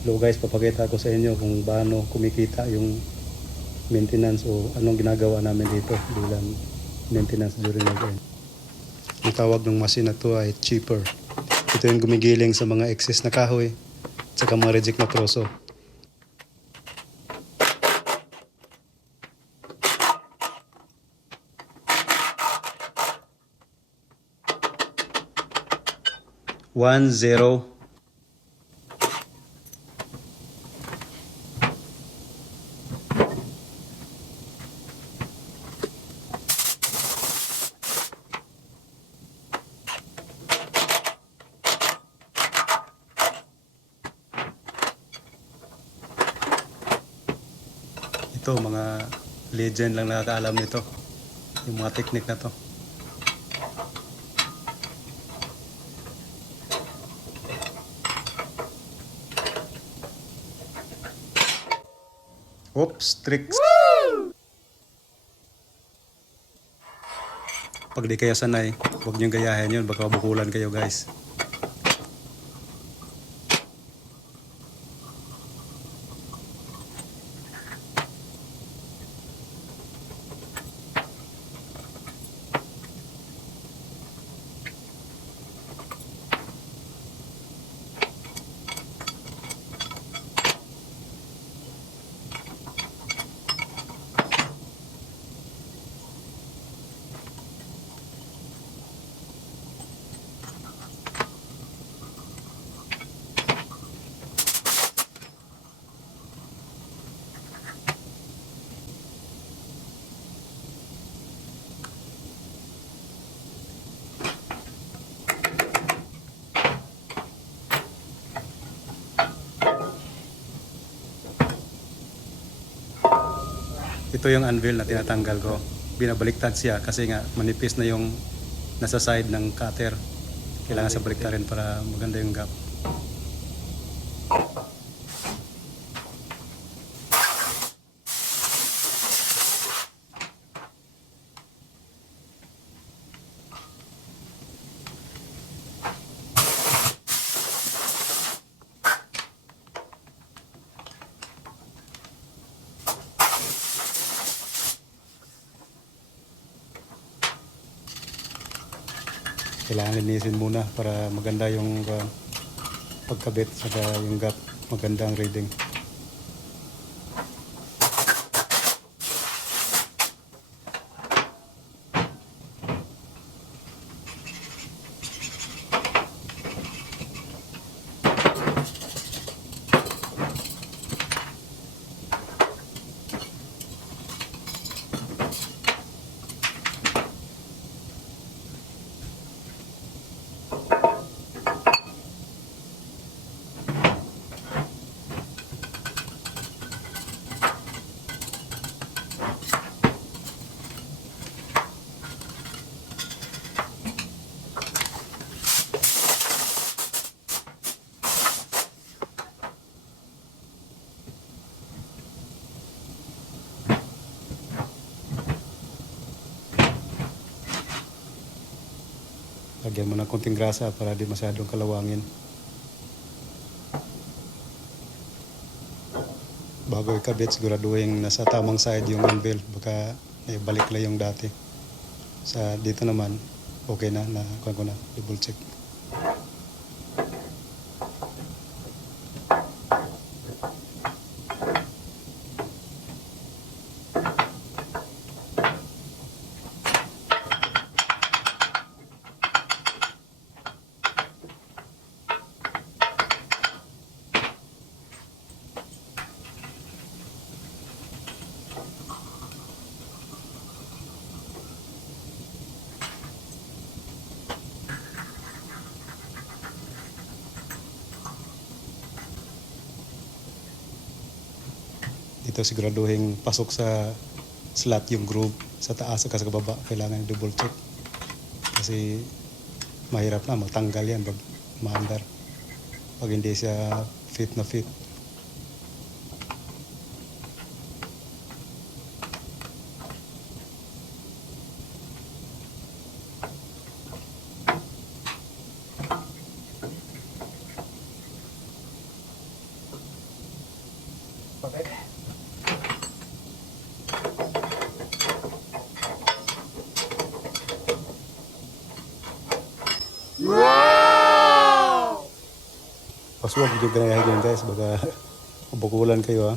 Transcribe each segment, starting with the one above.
Hello guys, papakita ko sa inyo kung paano kumikita yung maintenance o anong ginagawa namin dito bilang maintenance during weekend. Ang tawag ng machine na to ay chipper. Ito yung gumigiling sa mga excess na kahoy at saka mga reject na troso. One zero. Ito, mga legend lang nakakaalam nito. Yung mga technique na to. Oops, tricks. Pag di kayo sanay, huwag niyong gayahin yun. Baka mabukulan kayo guys. Ito yung anvil na tinatanggal ko. Binabaliktad siya kasi nga manipis na yung nasa side ng cutter. Kailangan sa baliktarin para maganda yung gap. Kailangan linisin muna para maganda yung pagkabit saka yung gap, maganda ang reading. Lagyan mo ng konting grasa para di masyadong kalawangin. Bago ikabit, siguraduhin nasa tamang side yung anvil. Baka balik lang yung dati. Sa dito naman, okay na. Nakuha ko na. Double check. Dito siguraduhin pasok sa slot yung groove sa taas at sa baba. Kailangan double check kasi mahirap na magtanggal yan pag maandar, pag hindi siya fit na fit. Tapos huwag yung ganayahin yun guys, baka mabukulan kayo ha.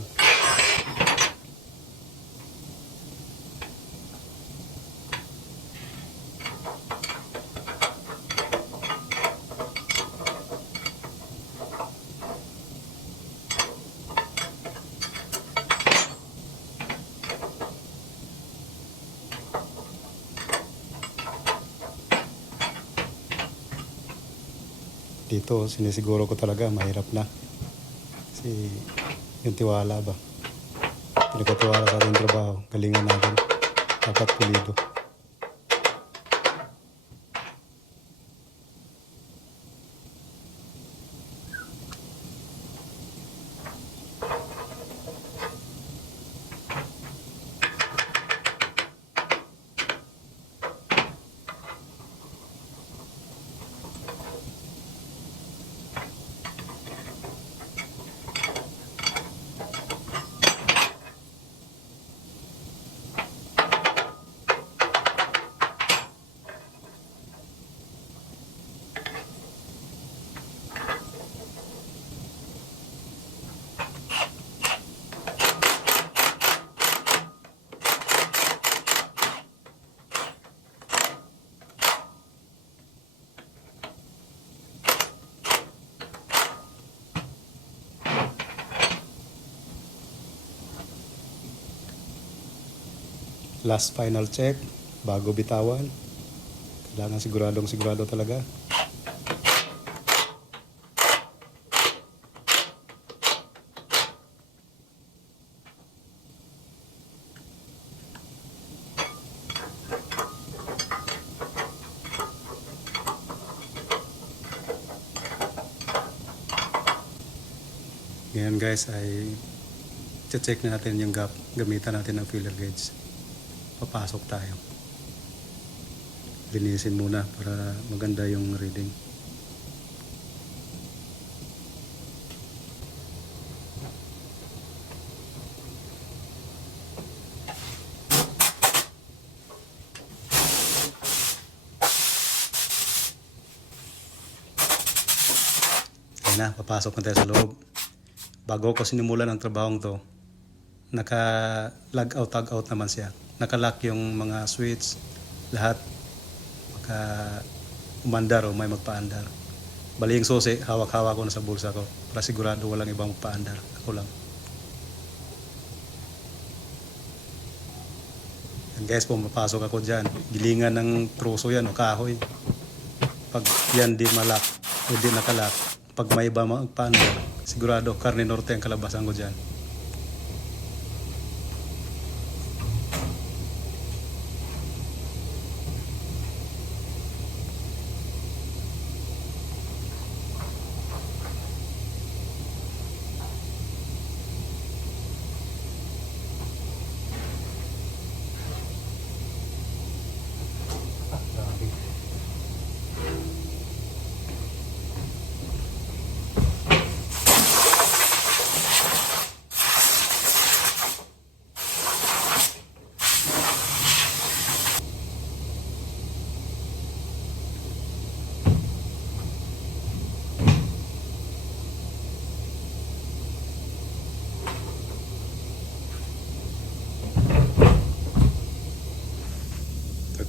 Dito sinisiguro ko talaga mahirap na. Kasi yung tiwala ba. Pinagkatiwala sa ating trabaho. Galingan natin. Dapat pulido. Last final check bago bitawan. Kailangan sigurado talaga. Ngayon guys ay check na natin yung gap. Gamitan natin ng feeler gauge. Papasok tayo. Linisin muna para maganda yung reading. Ayun na, papasok na tayo sa loob. Bago ko sinimulan ang trabahong to, naka-log out, tag out naman siya. Naka-lock yung mga switch, lahat. Maka umandar o may magpaandar. Bali yung susi, hawak-hawak ko na sa bulsa ko para sigurado walang ibang magpaandar. Ako lang. And guys, pumapasok ako dyan. Gilingan ng truso yan o kahoy. Pag yan di malak o di nakalock, pag may iba magpaandar, sigurado karne norte ang kalabasan ko dyan.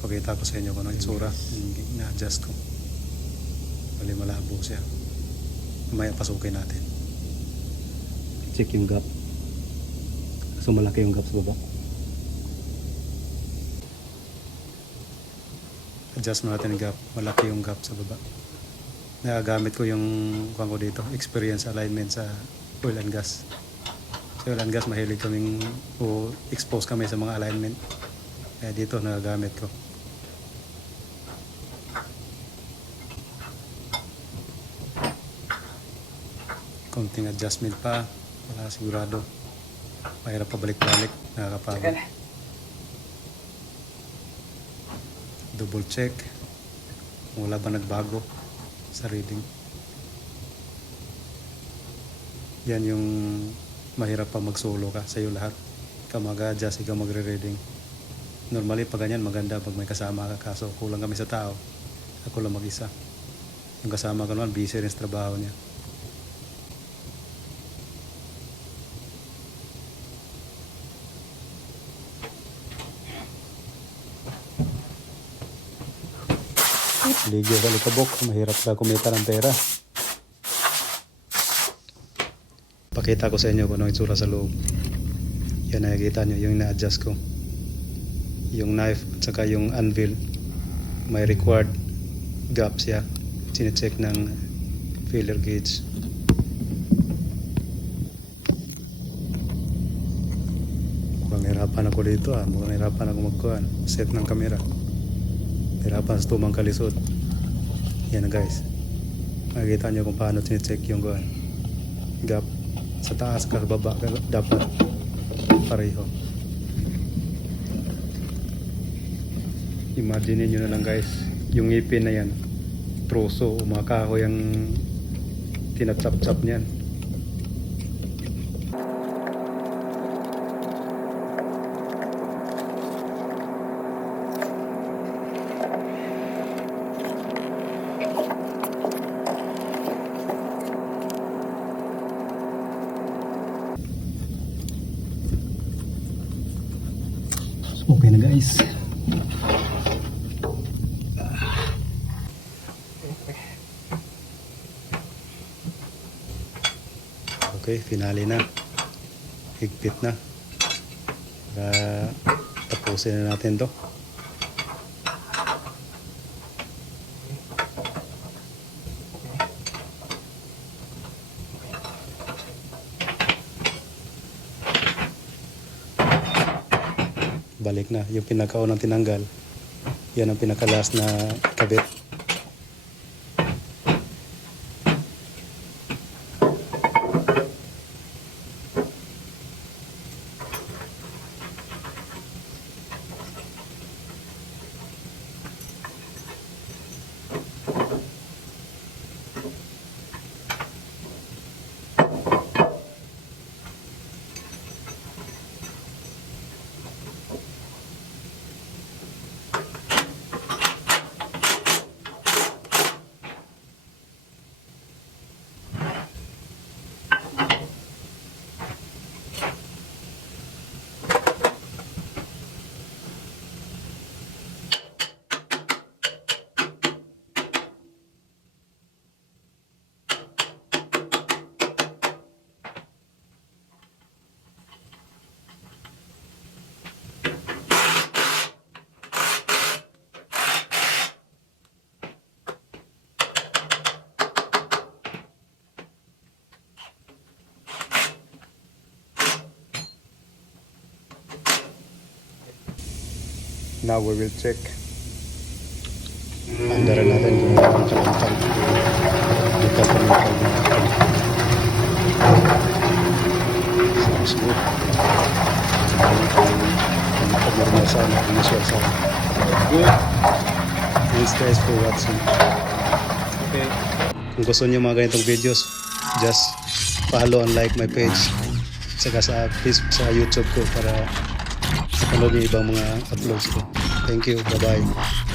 Pakita ko sa inyo kung anong itsura. Na-adjust ko. Bali malabo siya. Mamaya pasukin natin. Check yung gap. So malaki yung gap sa baba. Adjust mo natin yung gap. Malaki yung gap sa baba. Nagagamit ko yung kuwan ko dito. Experience alignment sa oil and gas. Sa oil and gas mahilig kaming o expose kami sa mga alignment. Kaya dito nagagamit ko. Konting adjustment pa para sigurado. Mahirap pa balik-balik, nakakapagod. Double check kung wala ba nagbago sa reading. Yan yung mahirap pa mag-solo ka sa iyo lahat. Ikaw mag-adjust, ikaw magre-reading. Normally pag ganyan maganda pag may kasama ka, kaso kulang kami sa tao. Ako lang mag-isa. Yung kasama ko naman busy rin sa trabaho niya. Ligyo sa likabok, mahirap ka kumita ng pera. Pakita ko sa inyo kung ano itsura sa loob. Yan, nakikita nyo yung na-adjust ko. Yung knife at saka yung anvil, may required gaps siya. Sinecheck ng feeler gauge. Mukhang nahirapan ako dito mukhang nahirapan ako magkuhan. Set ng camera. Nahirapan sa tumang kalisod. Yan guys. Makikita nyo kung paano sinecheck yung kuhan. Gap. Sa taas ka, baba ka, dapat pareho. Imagine nyo na lang guys, yung ngipin na yan, troso o mga kahoy ang tinatap-tap niyan. Okay na guys. Okay, finale na. Higpit na. Para tapusin na natin to. Balik na. Yung pinakaunang tinanggal, yan ang pinakalas na kabit. Now we will check. Andaran natin kung ang kalantang. Dito pa rin natin. Sounds good. Pag-normal sana, initial sana. Good. Thanks guys for watching. Okay. Kung gusto nyo mga ganitong videos, just follow and like my page. Saka sa Facebook, sa YouTube ko para sa panood niyo ibang mga uploads ko. Thank you. Bye-bye.